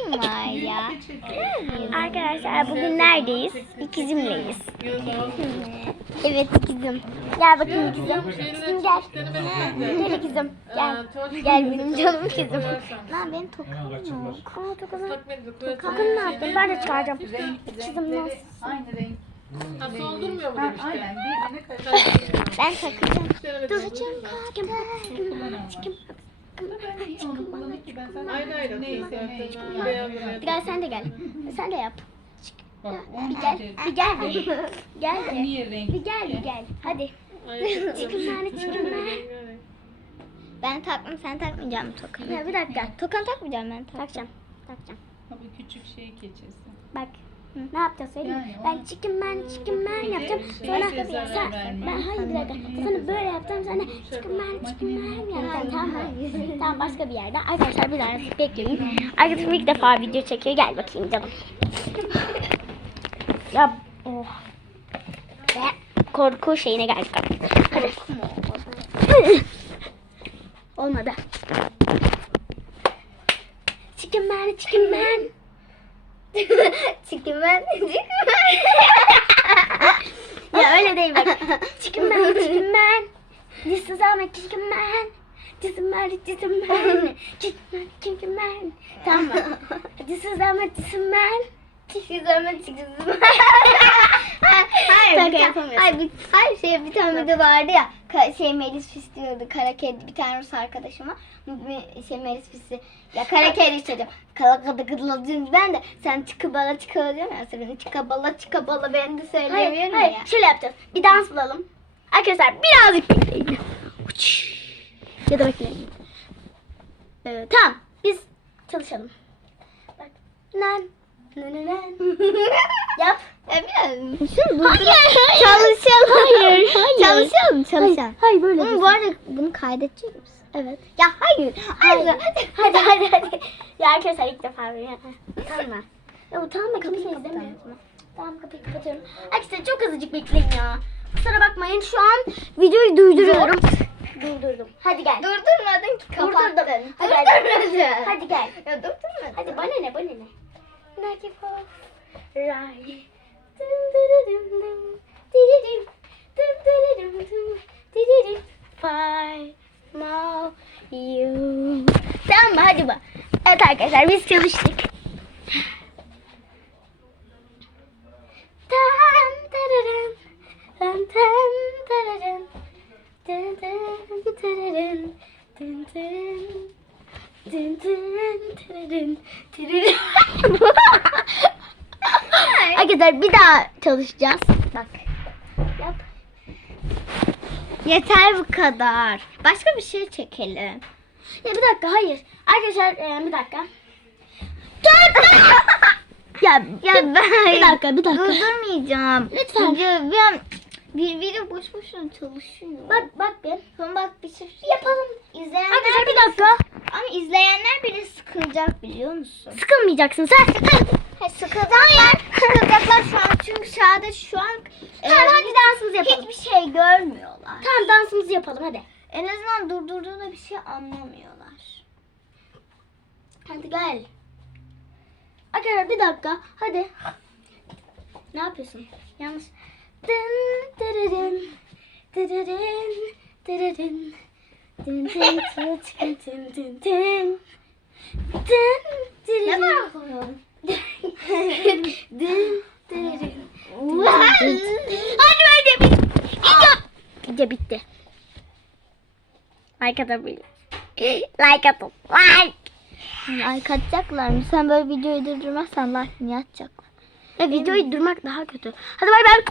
kim var ya? Arkadaşlar bugün neredeyiz? İkizimleyiz. Evet ikizim. Gel bakayım ikizim. İkizim gel. Gel ikizim. Gel. Gel benim canım ikizim. Lan benim tokum yok. Aa tokumu. Tokumu ne yaptın? Ben de çıkaracağım. İkizim nasıl? Aynı renk. Ha soldurmuyor mu demişti. Aynen birbirine karıştırıyor. Ben. Dur. Takacağım. Çıkım. Aynı aynı. Neyse. Gel sen de gel. Sen de yap. Bak Bir gel. Bir gel. Gel de. Niye renk? Bir gel bir gel. Hadi. Çıkın ben çıkın ben. Taktım sen takmayacağım mı tokanı? Ya bir dakika. Tokanı takmayacağım ben takacağım. Takacağım. Takacağım. Ha, Bu küçük şey keçesi. Bak. Ne yapacağız söyleyeyim mi? Yani Ben chicken man chicken man yapacağım. şey, Sonra zarar sen, ben hayır bir dakika. Sonra böyle yapacağım. Sonra chicken man chicken man yapacağım. Tamam mı? Tamam başka bir yerden. Arkadaşlar bir daha bekleyin. Arkadaşım ilk defa video çekiyor. Gel bakayım canım. Ya oh. Ve korku şeyine geldik artık. Hadi. Olmadı. Chicken man, chicken man. Çıkın ben. ya öyle değil bak. Chicken man, chicken man. This is all my chicken man. Chicken man, chicken man. Chicken man, chicken man. Tamam mı? This is all my chicken man. Çıkın zaman çıkın Hayır, Kanka bir hayır, bir, hayır şey bir tane video vardı ya. Şey Melis Pis diyordu kara kedi bir tane Rus arkadaşıma. Şey Melis Pis'i ya kara kedi istedim. Kara kedi kıdılacağım ben de sen çıkabala çıkabala diyorum ya. Sen çıkabala çıkabala ben de Hayır, söyleyemiyorum hayır. ya. Şöyle yapacağız. Bir dans bulalım. Arkadaşlar birazcık bekleyin. Uç. Ya da bekleyin. Ee, tamam. Biz çalışalım. Bak. Nan. Yap. Ya biraz. Hayır. Çalışalım. Hayır, hayır. Çalışalım çalışalım. Hayır, hayır böyle. Ama bu arada bunu kaydedecek misin? Evet. Ya hayır. Hayır. Hadi hadi hadi. Ya arkadaşlar ilk defa böyle. Tamam. Ya utanma kimse izlemiyor. Tamam kapıyı kapatıyorum. Arkadaşlar çok azıcık bekleyin ya. Kusura bakmayın şu an videoyu durduruyorum. Durdurdum. Hadi gel. Durdurmadın ki Durdurdum. kapattın. Hadi gel. Durdurmadın. Hadi gel. Ya durdurmadın. Hadi bana ne bana ne. Dididim. Five more you. Tamam mı? Hadi bak. Evet arkadaşlar biz çalıştık. Tam tararam. Tam tam tararam. Dın dın. Dın tırırın, tırırın. Arkadaşlar bir daha çalışacağız. Bak. Yap. Yeter bu kadar. Başka bir şey çekelim. Ya bir dakika hayır. Arkadaşlar e, bir dakika. ya Ya ben bir dakika bir dakika. durdurmayacağım. Lütfen. Ya ben bir biri boş boşuna çalışıyor. Bak bak bir. Sonra bak bir şey Yapalım. İzleyenler Arkadaşlar bir dakika. Ama izleyenler bile sıkılacak biliyor musun? Sıkılmayacaksın sen. Hayır sıkılacaklar. Sıkılacaklar şu an çünkü sahada şu an e, Tamam hadi dansımızı yapalım. hiçbir şey görmüyorlar. Tamam dansımızı yapalım hadi. En azından durdurduğunda bir şey anlamıyorlar. Hadi gel. Arkadaşlar bir dakika. Hadi. Ne yapıyorsun? Yanlış. Dın dırırın. Dırırın. Dırırın. Dın dın dın dın dın dın dın. Dın. Ne yapıyorsun? Dın dırırın. Hadi hadi. Video. Video bitti. Like atabilir. Like atın. Like. Like atacaklar mı? Sen böyle videoyu durdurmazsan like niye atacaklar? Ya videoyu durmak daha kötü. Hadi bay bay.